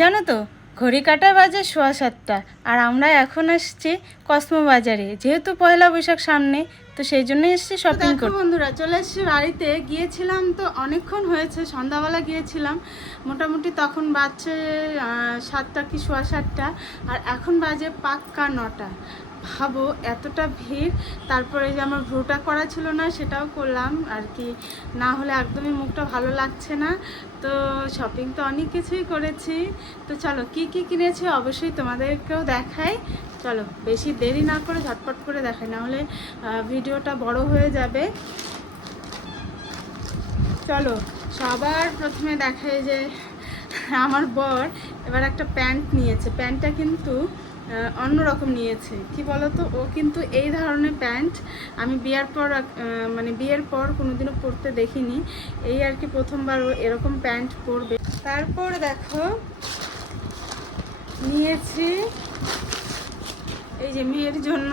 জানো তো ঘড়ি কাটা বাজে সোয়া সাতটা আর আমরা এখন আসছি কসমো বাজারে। যেহেতু পয়লা বৈশাখ সামনে তো সেই জন্য এসছি শপিং করতে। বন্ধুরা চলে এসছি বাড়িতে। গিয়েছিলাম তো অনেকক্ষণ হয়েছে সন্ধ্যাবেলা গিয়েছিলাম। মোটামুটি তখন বাজছে সাতটা কি সোয়া সাতটা আর এখন বাজে পাক্কা নটা। ভাবো, এতটা ভিড়, তারপরে যে আমার ভ্রুটা করা ছিল না, সেটাও করলাম আর কি। না হলে একদমই মুখটা ভালো লাগছে না। তো শপিং তো অনেক কিছুই করেছি। তো চলো, কি কি কিনেছি অবশ্যই তোমাদেরকেও দেখাই। চলো, বেশি দেরি না করে ঝটপট করে দেখাই, না হলে ভিডিওটা বড় হয়ে যাবে। চলো, সবার প্রথমে দেখাই যে আমার বর এবার একটা প্যান্ট নিয়েছে। প্যান্টটা কিন্তু অন্যরকম নিয়েছে। কি বলতো? ও কিন্তু এই ধরনের প্যান্ট আমি বিয়ের পর মানে বিয়ের পর কোনোদিনও পরতে দেখিনি। এই আর কি প্রথমবার ও এরকম প্যান্ট পরবে। তারপর দেখো, নিয়েছি এই যে মেয়ের জন্য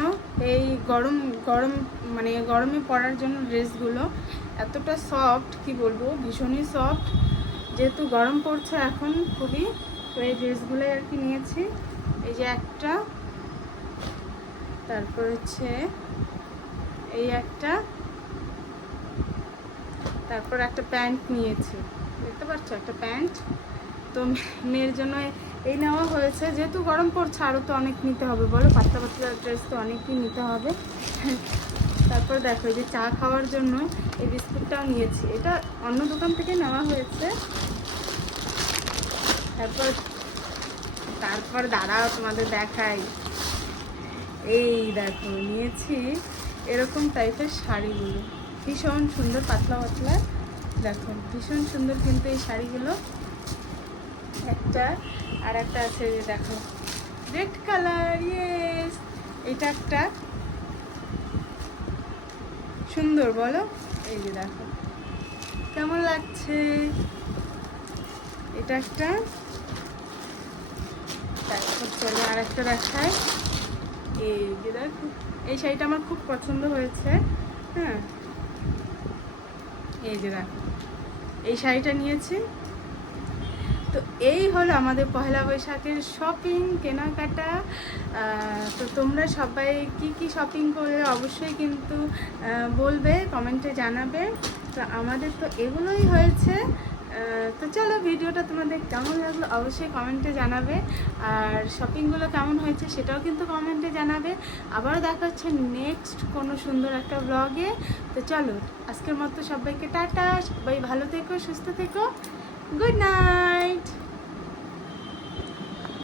এই গরম গরম মানে গরমে পরার জন্য ড্রেসগুলো। এতটা সফট, কি বলব? ভীষণই সফট। যেহেতু গরম পড়ছে এখন খুবই তো এই ড্রেসগুলোই আর কি নিয়েছি। এই যে একটা, তারপর হচ্ছে এই একটা, তারপর একটা প্যান্ট নিয়েছি। দেখতে পাচ্ছ? একটা প্যান্ট। তো মেয়ের জন্য এই নেওয়া হয়েছে। যেহেতু গরম পড়ছে আরও তো অনেক নিতে হবে। বলো, পাতলা পাতলা ড্রেস তো অনেকই নিতে হবে। তারপর দেখো, এই যে চা খাওয়ার জন্য এই বিস্কুটটাও নিয়েছি। এটা অন্য দোকান থেকে নেওয়া হয়েছে। তারপর তারপর দাঁড়াও তোমাদের দেখাই। এই দেখো, নিয়েছি এরকম টাইপের শাড়িগুলো। ভীষণ সুন্দর পাতলা পাতলা। দেখো, ভীষণ সুন্দর কিন্তু এই শাড়িগুলো। একটা আর একটা আছে যে দেখো রেড কালার ইয়েস এটা একটা সুন্দর, বলো? এই যে দেখো, কেমন লাগছে? এটা একটা। তারপর আর একটা দেখায় এই যে দেখো, এই শাড়িটা আমার খুব পছন্দ হয়েছে হ্যাঁ। এই যে দেখো, এই শাড়িটা নিয়েছি। তো এই হলো আমাদের পয়লা বৈশাখের শপিং কেনাকাটা। তো তোমরা সবাই কি কি শপিং করলে অবশ্যই কিন্তু বলবে কমেন্টে জানাবে। তো আমাদের তো এগুলোই হয়েছে। তো চলো ভিডিওটা তোমাদের কেমন লাগল অবশ্যই কমেন্টে জানাবে। আর শপিংগুলো কেমন হয়েছে সেটাও কিন্তু কমেন্টে জানাবে। আবারও দেখা হচ্ছে নেক্সট কোনো সুন্দর একটা ব্লগে তো চলো, আজকের মতো সবাইকে টাটা, সবাই ভালো থেকো, সুস্থ থেকো। Good night